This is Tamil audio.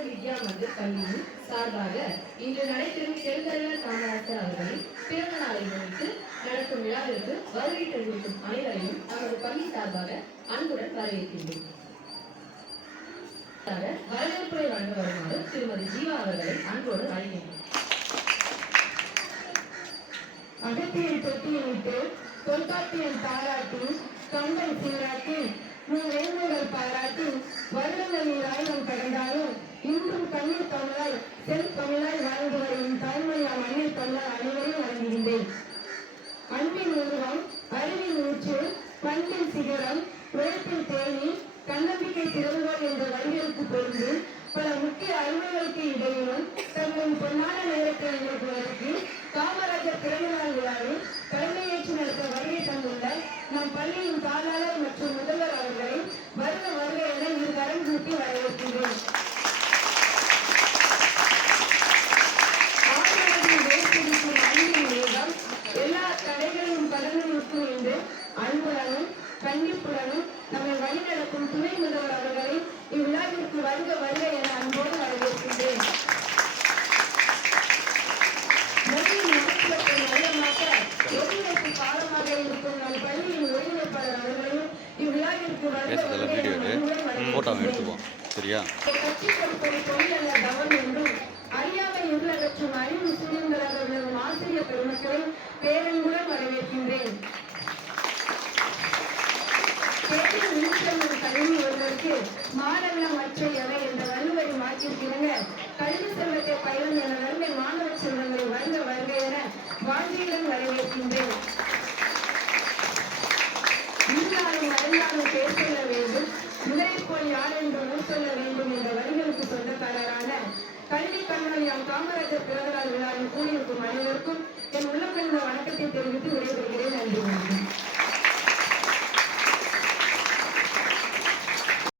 காமராஜர் வித்யா மந்திர் பள்ளியின் சார்பாக இன்று நடைபெறும் பெருந்தலைவர் காமராஜர் அவர்களின் பிறந்த நாளை முன்னிட்டு நடக்கும் விழாவிற்கு வருகை தெரிவிக்கும் அனைவரையும் நமது பள்ளி சார்பாக அன்புடன் வரவேற்கின்றேன். வரவேற்புரை வழங்க வருமாறு திருமதி ஜீவா அவர்களை அன்போடு அழைக்கின்றேன். அகத்தியில் தொட்டியிட்டு தொல்காப்பியம் பாராட்டி கம்பை சீராட்டி வேண்டுகள் பாராட்டி வருடங்களில் ஆயிரம் கடந்தாலும் இன்றும் கண்ணீர் தமிழாய் செல் தமிழாய் வாழ்ந்து வரும் தாய்மொழியாம் அந்நில் தமிழால் அனைவரையும் வழங்குகின்றேன். அன்பின் உருவம், அறிவின் ஊற்று, பண்பின் சிகரம், உழைப்பின் தேனி, தன்னம்பிக்கை திறவுகள் என்ற வரிகளுக்கு பொருந்து பல முக்கிய அலுவல்களுக்கு இடையிலும் தங்களின் பொன்னான நேரத்தை நிகழ்த்துவதற்கு காமராஜர் பிறந்தநாள் விழாவில் தலைமையேற்று நடத்த வருகை தந்துள்ள நம் பள்ளியின் தாளாளர் மற்றும் முதல்வர் அவர்களை வருக வருக என இருகரம் கூட்டி வரவேற்கின்றேன். ஆளுநரின் வேர்பிடிக்கும் அன்பின் வேகம் எல்லா தடைகளையும் கடந்து நிற்கும் என்று அன்புடனும் கண்டிப்புடனும் நம்மை வழிநடக்கும் துணை முதல்வர் அவர்களை இவ்விழாவிற்கு வருக வருக என அன்போடு வரவேற்கின்றேன். மொழியின் மகத்துவத்தை மையமாக்க ஒருங்கிணைப்பு பாடமாக இருக்கும் நம் பள்ளியின் ஒருங்கிணைப்பாளர் அவர்களையும் இவ்விழாவிற்கு வருக வருக கட்சி கொடுப்பது தொழிலல்ல தவம் என்றும் அறியாமை உள்ளகற்றும் அறிவு சூழ்நிலையாக விளங்கும் ஆசிரியர் பெருமக்களை பேரன்புடன் வரவேற்கின்றேன். கல்வி ஒருவருக்கு மாணவனம் மற்ற எவை என்ற வலுவரி மாற்றிருக்கிறங்க கல்வி செல்வத்தை பயிலும் என வருகை மாணவ செல்வங்களை வருக வருக என வாழ்க்கையுடன் வரவேற்கின்றேன். இருந்தாலும் மறைந்தாலும் பேர் சொல்ல வேண்டும், முதலில் போல் யார் என்று ஊர் சொல்ல வேண்டும் என்ற வரிகளுக்கு சொந்தக்காரரான கல்வி கண்மணியாம் காமராஜர் பிறந்தநாள் விழாவில் கூடியிருக்கும் அனைவருக்கும்